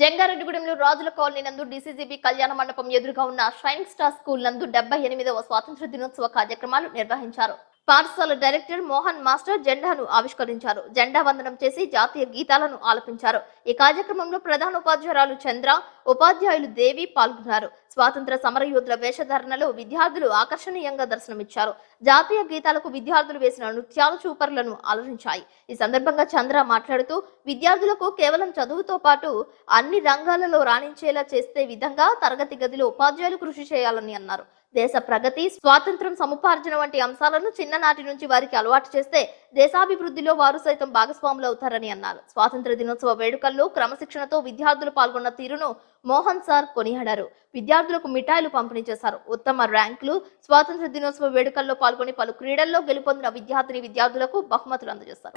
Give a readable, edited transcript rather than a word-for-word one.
జంగారెడ్డిగూడెంలో రాజుల కాలనీ నందు డీసీజీబీ కళ్యాణ మండపం ఎదురుగా ఉన్న షైన్ స్టార్ స్కూల్ నందు 78వ స్వాతంత్ర దినోత్సవ కార్యక్రమాలు నిర్వహించారు. పాఠశాల డైరెక్టర్ మోహన్ మాస్టర్ జెండాను ఆవిష్కరించారు. జెండా వందనం చేసి జాతీయ గీతాలను ఆలపించారు. ఈ కార్యక్రమంలో ప్రధాన ఉపాధ్యాయురాలు చంద్ర, ఉపాధ్యాయులు దేవి పాల్గొన్నారు. స్వాతంత్ర సమరయోధుల వేషధారణలో విద్యార్థులు ఆకర్షణీయంగా దర్శనమిచ్చారు. జాతీయ గీతాలకు విద్యార్థులు వేసిన నృత్యాలు చూపరులను అలరించాయి. ఈ సందర్భంగా చంద్ర మాట్లాడుతూ విద్యార్థులకు కేవలం చదువుతో పాటు అన్ని రంగాలలో రాణించేలా చేసే విధంగా తరగతి గదిలో ఉపాధ్యాయులు కృషి చేయాలని అన్నారు. దేశ ప్రగతి, స్వాతంత్ర్యం, సముపార్జన వంటి అంశాలను చిన్ననాటి నుంచి వారికి అలవాటు చేస్తే దేశాభివృద్ధిలో వారు సైతం భాగస్వాములు అవుతారని అన్నారు. స్వాతంత్ర దినోత్సవ వేడుకల్లో క్రమశిక్షణతో విద్యార్థులు పాల్గొన్న తీరును మోహన్ సార్ కొనియాడారు. విద్యార్థులకు మిఠాయిలు పంపిణీ చేశారు. ఉత్తమ ర్యాంకులు, స్వాతంత్ర దినోత్సవ వేడుకల్లో పాల్గొని పలు క్రీడల్లో గెలుపొందిన విద్యార్థులకు బహుమతులు అందజేశారు.